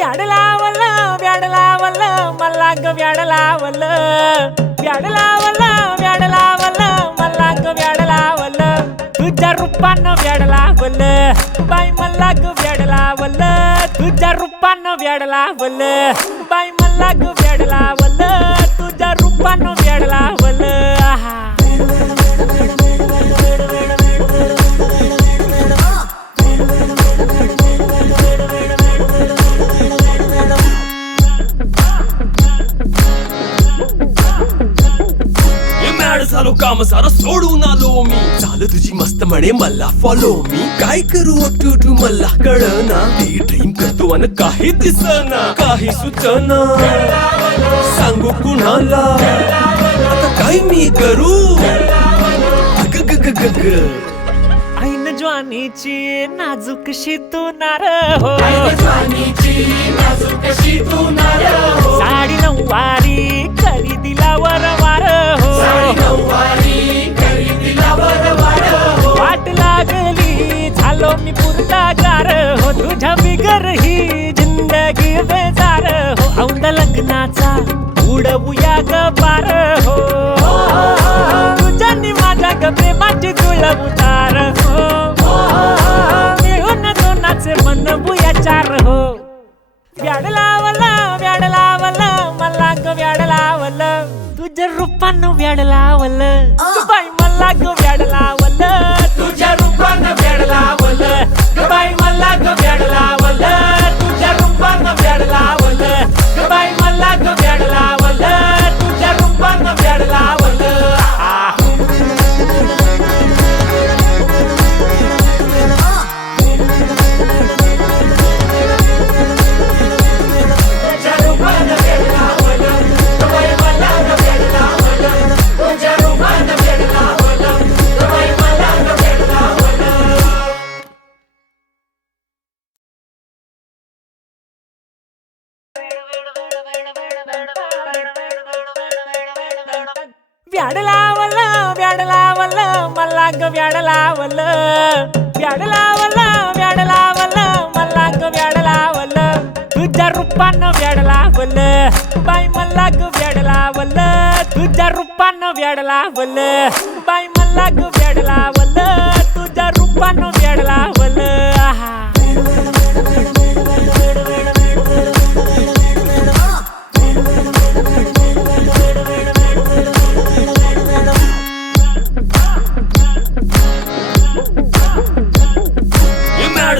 व्याड लावलं मला ग व्याड लावलं व्याड लावलं मला ग व्याड लावलं तुझ्या रूपानं व्याड लावलं बाई मला ग व्याड लावलं तुझ्या रूपानं व्याड लावलं बाई मला ग व्याड लावलं तुझ्या रूपानं व्याड लावलं झालो काम सारा सोडून आलो मी चाल तुझी मस्त म्हणे मला फॉलो मी काय करू टू मला कळना ती ड्रीम करतो अन काही दिसना काही सुचना सांगू कुणाला आता काय मी करू ऐन ज्वानीची नाजूकशी तू नार हो साडी नऊवारी करी दिला वरवार हो वाट लागली झालो मी पुरतागार हो तुझ्या बिगर ही जिंदगी बेजार हो औंध लग्नाचा उडवूया ग पार हो तुझ्यानी माझ्या ग प्रेमाची जुळव उतार हो मिळून दोनाचे बनवूया चार हो व्याड लावलं मला ग व्याड लावलं तुझ्या रूपानं व्याड लावलं बाई मला ग व्याड लावलं तुझ्या रूपानं व्याड लावलं बाई मला ग व्याड लावलं तुझ्या रूपानं व्याड लावलं बाई मला ग व्याड लावलं तुझ्या रूपानं व्याड लावलं व्याड लावलं मला ग व्याड लावलं व्याड लावलं मला ग व्याड लावलं तुझ्या रूपानं व्याड लावलं बाई मला ग व्याड लावलं तुझ्या रूपानं व्याड लावलं बाई मला ग व्याड लावलं तुझ्या रूपानं व्याड लावलं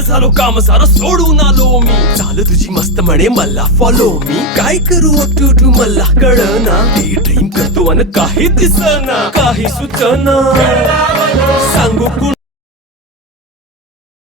झालो काम सारा सोडून आलो मी चाल तुझी मस्त म्हणे मला फॉलो मी काय करू टू मला कळना ती ड्रीम करतो अन काही दिसना काही सुचना सांगू